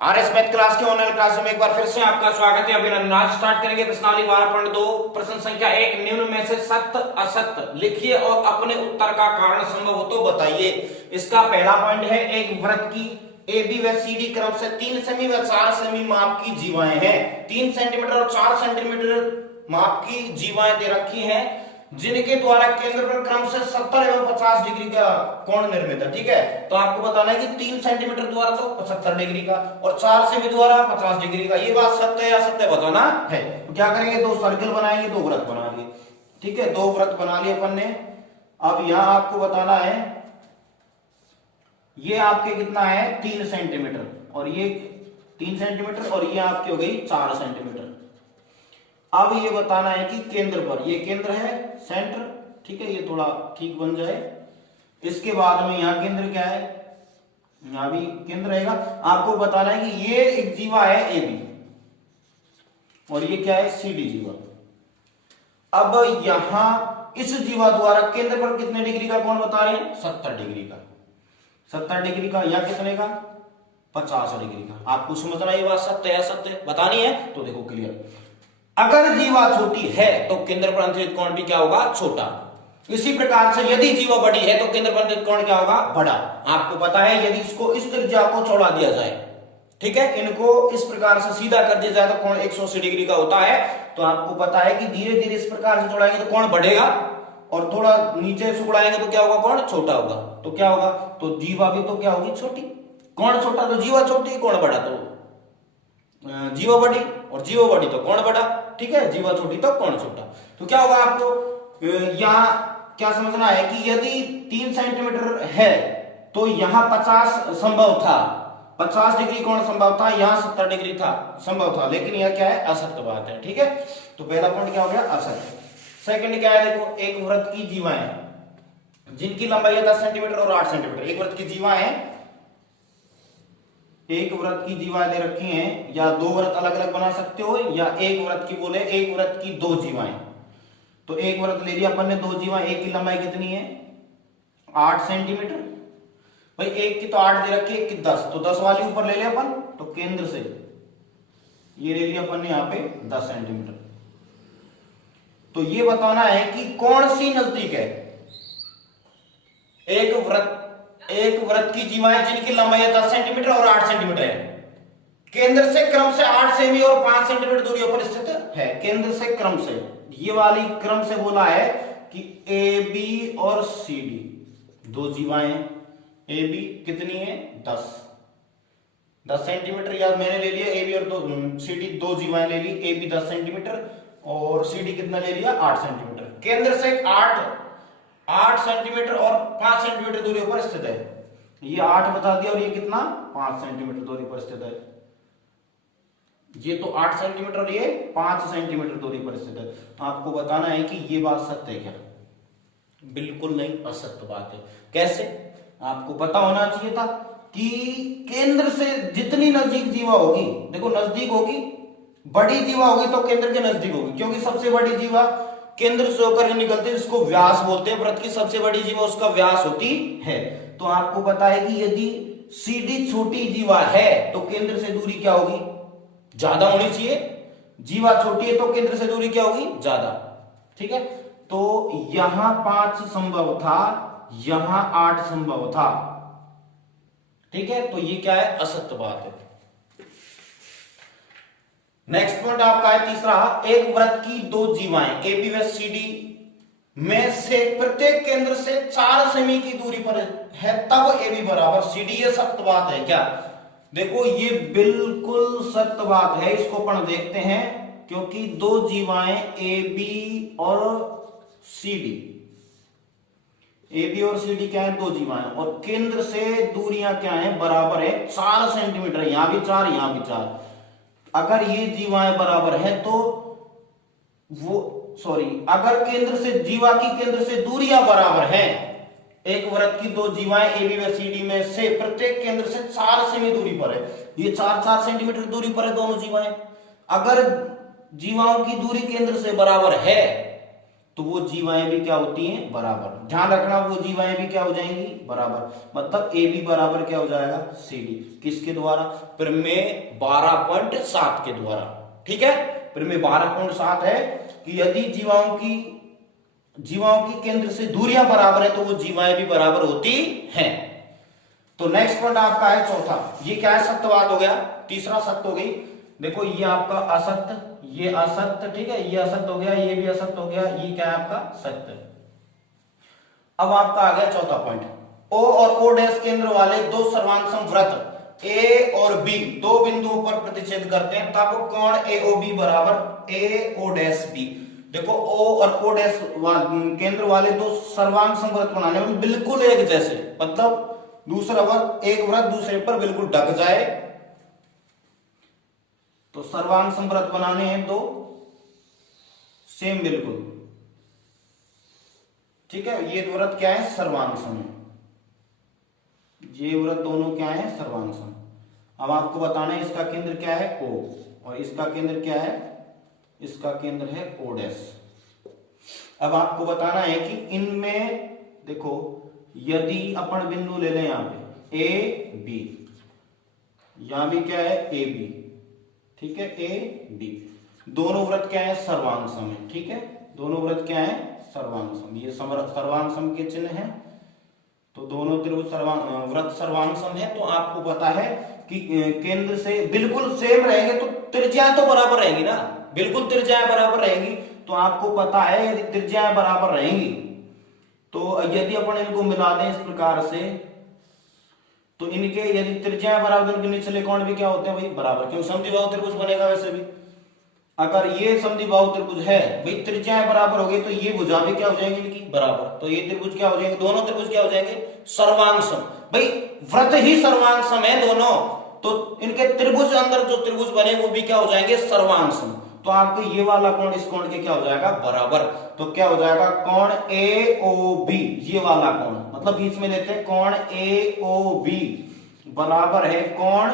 RS math class के online class में एक बार फिर से आपका स्वागत है। अभिनंदन। आज स्टार्ट करेंगे प्रश्नावली 12.2 प्रश्न संख्या 1। निम्न में से सत्य असत्य लिखिए और अपने उत्तर का कारण संभव हो तो बताइए। इसका पहला पॉइंट है, एक वृत्त की ए बी व सी डी क्रम से 3 सेमी व 4 सेमी माप की जीवाएं हैं। 3 सेंटीमीटर और 4 सेंटीमीटर माप की जीवाएं दे रखी हैं, जिनके द्वारा केंद्र पर क्रम से 70 एवं 50 डिग्री का कोण निर्मित है। ठीक है, तो आपको बताना है कि 3 सेंटीमीटर द्वारा तो 75 डिग्री का और 4 सेमी द्वारा 50 डिग्री का। ये बात सत्य है या असत्य बताना है। तो क्या करेंगे, 2 सर्कल बनाएंगे, 2 वृत्त बना लिए। ठीक है, 2 वृत्त बना लिए अपन ने। अब यहां आपको बताना है, ये आपके कितना है 3 सेंटीमीटर और ये 3 सेंटीमीटर और ये आपकी हो गई 4 सेंटीमीटर। अब ये बताना है कि केंद्र पर, ये केंद्र है सेंटर, ठीक है, ये थोड़ा ठीक बन जाए। इसके बाद में यहाँ केंद्र क्या है, यहाँ भी केंद्र रहेगा। आपको बताना है कि ये एक जीवा है ए बी और ये क्या है सी डी जीवा। अब यहां इस जीवा द्वारा केंद्र पर कितने डिग्री का कोण बता रहे हैं, 70 डिग्री का। 70 डिग्री का, या कितने का, 50 डिग्री का। आपको समझना ये बात सत्य है सत्य बतानी है। तो देखो क्लियर, अगर जीवा छोटी है तो केंद्र पर अंतरित कोण भी क्या होगा, छोटा। इसी प्रकार से यदि जीवा बड़ी है तो केंद्र पर अंतरित कोण क्या होगा, बड़ा। आपको पता है यदि इसको इस त्रिज्या को चौड़ा दिया जाए, ठीक है, इनको इस प्रकार से सीधा कर दिया जाए तो कोण 180 डिग्री का होता है। तो आपको पता है कि धीरे धीरे इस प्रकार से चौड़ाएंगे तो कोण बढ़ेगा और थोड़ा नीचे सुगड़ाएंगे तो क्या होगा, कोण छोटा होगा। तो क्या होगा, तो जीवा भी तो क्या होगी, छोटी। कोण छोटा तो जीवा छोटी, कोण बड़ा तो जीवा बड़ी, और जीवा बड़ी तो कोण बड़ा। ठीक है, जीवा छोटी तो कोण छोटा। तो क्या होगा, आपको यहां क्या समझना है कि यदि 3 सेंटीमीटर है तो यहां 50 संभव था, 50 डिग्री कोण संभव था, यहां 70 डिग्री था संभव था, लेकिन यह क्या है, असत्य बात है। ठीक है, तो पहला पॉइंट क्या हो गया, असत्य। सेकंड क्या है, देखो, एक वृत्त की जीवाएं जिनकी लंबाई है 10 सेंटीमीटर और 8 सेंटीमीटर। एक वृत्त की जीवाएं, एक वृत्त की जीवाएं दे रखी हैं, या 2 वृत्त अलग अलग बना सकते हो, या एक वृत्त की बोले एक वृत्त की 2 जीवाएं। तो एक वृत्त ले लिया अपन ने, 2 जीवाएं, एक की लंबाई कितनी है, 8 सेंटीमीटर। भाई एक की तो 8 दे रखी है, एक की 10, तो 10 वाली ऊपर ले लिया अपन। तो केंद्र से ये ले लिया अपन ने यहाँ पे 10 सेंटीमीटर। तो ये बताना है कि कौन सी नजदीक है, एक वृत्त की जीवाएं जिनकी लंबाई 10 सेंटीमीटर और 8 सेंटीमीटर है, केंद्र से क्रम से 8 सेमी और 5 सेंटीमीटर दूरी पर स्थित है। केंद्र से क्रम से, ये वाली क्रम से बोला है कि ए बी और सी डी 2 जीवाएं, ए बी कितनी है 10 सेंटीमीटर, या मैंने ले लिया ए बी और सी डी 2 जीवाएं ले ली, ए बी 10 सेंटीमीटर और सी डी कितना ले लिया 8 सेंटीमीटर। केंद्र से 8 सेंटीमीटर और 5 सेंटीमीटर दूरी पर स्थित है। ये 8 बता दिया और ये कितना 5 सेंटीमीटर दूरी पर स्थित है। ये तो 8 सेंटीमीटर और ये 5 सेंटीमीटर दूरी पर स्थित है। तो आपको बताना है कि ये बात सत्य है क्या, बिल्कुल नहीं, असत्य बात है। कैसे, आपको पता होना चाहिए था कि केंद्र से जितनी नजदीक जीवा होगी, देखो नजदीक होगी, बड़ी जीवा होगी तो केंद्र के नजदीक होगी, क्योंकि सबसे बड़ी जीवा केंद्र से होकर निकलती है, जिसको व्यास बोलते हैं। वृत्त की सबसे बड़ी जीवा उसका व्यास होती है। तो आपको पता है कि यदि सीडी छोटी जीवा है तो केंद्र से दूरी क्या होगी, ज्यादा होनी चाहिए। जीवा छोटी है तो केंद्र से दूरी क्या होगी, ज्यादा। ठीक है, तो यहां 5 संभव था, यहां 8 संभव था। ठीक है, तो ये क्या है, असत्य बात है। नेक्स्ट पॉइंट आपका है तीसरा, एक वृत्त की 2 जीवाएं ए बी व सी डी में से प्रत्येक केंद्र से 4 सेमी की दूरी पर है, तब ए बी बराबर सी डी। ये सत्य बात है क्या, देखो ये बिल्कुल सत्य बात है। इसको अपन देखते हैं, क्योंकि 2 जीवाएं ए बी और सी डी, ए बी और सी डी क्या है, 2 जीवाएं, और केंद्र से दूरियां क्या है, बराबर है 4 सेंटीमीटर। यहां भी 4, यहां भी 4। अगर ये जीवाएं बराबर है तो अगर केंद्र से जीवा की केंद्र से दूरियां बराबर हैं, एक वृत्त की 2 जीवाएं ए बी व सी डी में से प्रत्येक केंद्र से 4 सेमी दूरी पर है, ये 4 सेंटीमीटर दूरी पर है दोनों जीवाएं। अगर जीवाओं की दूरी केंद्र से बराबर है तो वो जीवाएं भी क्या होती हैं, बराबर। ध्यान रखना वो जीवाएं भी क्या हो जाएंगी, बराबर। मतलब ए बी बराबर क्या हो जाएगा, सी डी। किसके द्वारा, प्रमेय 12.7 के द्वारा। ठीक है, प्रमेय 12.7 है कि यदि जीवाओं की केंद्र से दूरियां बराबर है तो वो जीवाएं भी बराबर होती हैं। तो नेक्स्ट पॉइंट आपका है चौथा। ये क्या है, सत्यवाद हो गया, तीसरा सत्य हो गई। देखो ये आपका असत्य, ये असत्य, ठीक है, ये असत्य हो गया, ये भी असत्य हो गया, ये क्या है आपका सत्य। अब आपका आ गया चौथा पॉइंट। ओ और ओ डैश केंद्र वाले दो सर्वांगसम वृत्त ए और बी दो बिंदुओं पर प्रतिच्छेद करते हैं, तब कोण ए ओ बी बराबर ए ओ डैश बी। देखो ओ और ओ डैश केंद्र वाले दो सर्वांगसम वृत्त बनाने में बिल्कुल एक जैसे, मतलब दूसरा वृत्त, एक वृत्त दूसरे पर बिल्कुल ढक जाए, तो सर्वांग समवृत्त बनाने हैं दो सेम बिल्कुल। ठीक है, ये वृत्त क्या है, सर्वांग सम। ये वृत्त दोनों क्या है, सर्वांग सम। अब आपको बताना है इसका केंद्र क्या है, O, और इसका केंद्र क्या है, इसका केंद्र है O डैश। अब आपको बताना है कि इनमें देखो, यदि अपन बिंदु ले लें यहां पे ए बी, यहां भी क्या है ए बी, ठीक है, ए बी, दोनों वृत्त क्या है, सर्वांग सम है। ठीक है, दोनों वृत्त क्या है, सर्वांग सम। ये सर्वांग सम के चिन्ह है, तो दोनों त्रिभुज वृत्त सर्वांग सम है। तो आपको पता है कि केंद्र से बिल्कुल सेम रहेंगे तो त्रिज्याएं तो बराबर रहेंगी ना, बिल्कुल त्रिज्याएं बराबर रहेंगी। तो आपको पता है यदि त्रिज्याएं बराबर रहेंगी तो यदि अपन इनको मिला दें इस प्रकार से, तो इनके यदि त्रिज्याएं बराबर, इनके निचले कोण भी क्या होते हैं भाई, बराबर, क्योंकि समद्विबाहु त्रिभुज बनेगा। वैसे भी अगर ये समद्विबाहु त्रिभुज है भाई, त्रिज्याएं बराबर हो गई तो ये भुजा भी क्या हो जाएंगी इनकी, बराबर। तो ये त्रिभुज क्या हो जाएंगे, दोनों त्रिभुज क्या हो जाएंगे, सर्वांग सम। भाई वृत्त ही सर्वांग सम है दोनों, तो इनके त्रिभुज अंदर जो त्रिभुज बने वो भी क्या हो जाएंगे, सर्वांग सम। तो आपको ये वाला कोण इस कोण के क्या हो जाएगा, बराबर। तो क्या हो जाएगा, कोण ए ओ बी, ये वाला कोण, मतलब बीच में लेते हैं कोण ए ओ बी बराबर है कोण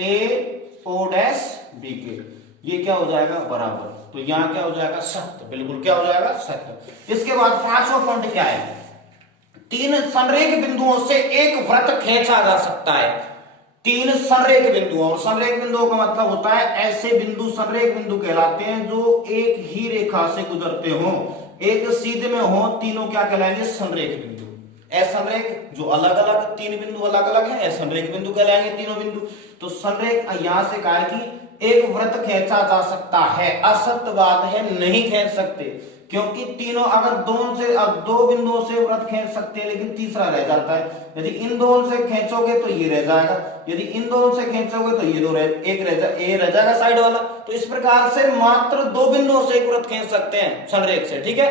ए ओ डैश बी के, ये क्या हो जाएगा, बराबर। तो यहां क्या हो जाएगा, सत्य, बिल्कुल क्या हो जाएगा, सत्य। इसके बाद पांचवा पॉइंट क्या है, तीन संरेख बिंदुओं से एक वृत्त खींचा जा सकता है। तीन संरेख बिंदुओं, और संरेख बिंदुओं का मतलब होता है ऐसे बिंदु संरेख बिंदु कहलाते हैं जो एक ही रेखा से गुजरते हो, एक सीधे में हो, तीनों क्या कहलाएंगे, संरेख बिंदु। असंरेख जो अलग अलग तीन बिंदु अलग अलग है, असंरेख बिंदु कहलाएंगे तीनों बिंदु। तो संरेख यहां से कहा है कि एक वृत्त खींचा जा सकता है, असत्य बात है, नहीं खींच सकते, क्योंकि तीनों अगर दो बिंदुओं से वृत्त खींच सकते हैं लेकिन तीसरा रह जाता है। यदि इन दोनों से खींचोगे तो ये रह जाएगा, यदि इन दोनों से खींचोगे तो ये एक रह जाएगा साइड वाला। तो इस प्रकार से मात्र दो बिंदुओं से एक वृत्त खींच सकते हैं संरेख से। ठीक है,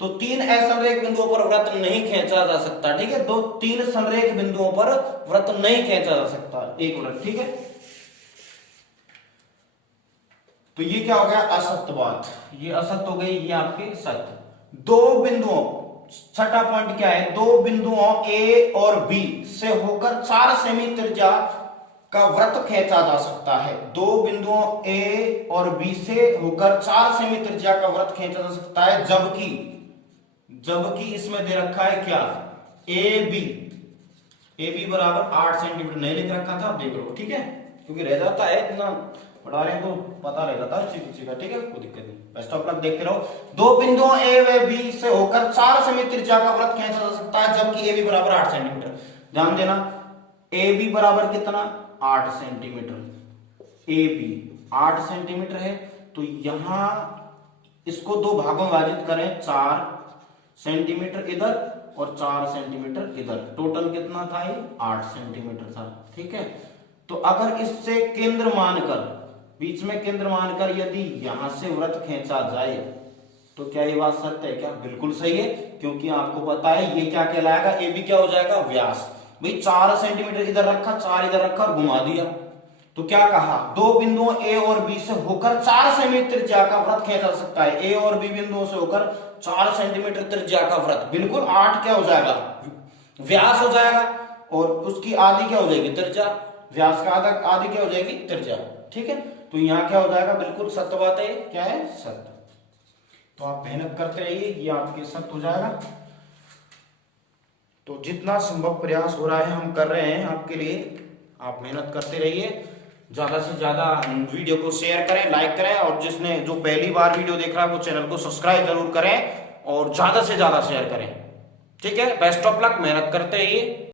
तो तीन असंरेख बिंदुओं पर वृत्त नहीं खींचा जा सकता। ठीक है, तीन संरेख बिंदुओं पर वृत्त नहीं खींचा जा सकता एक वृत्त। ठीक है, तो ये क्या हो गया, असत्य बात, ये असत्य हो गई, ये आपके सत्य। दो बिंदुओं, छठा पॉइंट क्या है, दो बिंदुओं ए और बी से होकर 4 सेमी त्रिज्या का वृत्त खींचा जा सकता है। दो बिंदुओं ए और बी से होकर 4 सेमी त्रिज्या का वृत्त खींचा जा सकता है, जबकि इसमें दे रखा है क्या, ए बी बराबर 8 सेंटीमीटर नहीं लिख रखा था, देख लो। ठीक है, क्योंकि रह जाता है, इतना पढ़ा रहे हैं तो पता रह जाता है किसी का। ठीक है, कोई दिक्कत नहीं, बेस्ट ऑफ लक, देखते रहो। दो बिंदुओं ए व बी से होकर 4 सेमी त्रिज्या का वृत्त खींचा जा सकता है, जबकि ए बी बराबर 8 सेंटीमीटर। ध्यान देना, ए बी बराबर कितना, 8 सेंटीमीटर। ए बी 8 सेंटीमीटर है, तो यहां इसको दो भागों में विभाजित करें, 4 सेंटीमीटर इधर और 4 सेंटीमीटर इधर, टोटल कितना था, ये 8 सेंटीमीटर था। ठीक है, तो अगर इससे केंद्र मानकर, बीच में केंद्र मानकर यदि यहां से वृत्त खींचा जाए तो क्या ये बात सत्य है क्या, बिल्कुल सही है, क्योंकि आपको पता है ये क्या कहलाएगा, ए बी क्या हो जाएगा, व्यास। भाई 4 सेंटीमीटर इधर रखा, 4 इधर रखा और घुमा दिया, तो क्या कहा, दो बिंदुओं ए और बी से होकर 4 सेमी त्रिज्या का वृत्त खींचा जा सकता है। ए और बी बिंदुओं से होकर 4 सेंटीमीटर त्रिज्या का वृत्त, बिल्कुल 8 क्या हो जाएगा, व्यास हो जाएगा, और उसकी आधी क्या हो जाएगी, त्रिज्या। व्यास का आधी क्या हो जाएगी, त्रिज्या। ठीक है, तो यहां क्या हो जाएगा, बिल्कुल सत्य बात है, क्या है, सत्य। तो आप मेहनत करते रहिए, ये आपके साथ हो जाएगा। तो जितना संभव प्रयास हो रहा है हम कर रहे हैं आपके लिए, आप मेहनत करते रहिए, ज्यादा से ज्यादा वीडियो को शेयर करें, लाइक करें, और जिसने जो पहली बार वीडियो देख रहा है वो चैनल को सब्सक्राइब जरूर करें और ज्यादा से ज्यादा शेयर करें। ठीक है, बेस्ट ऑफ लक, मेहनत करते रहिए।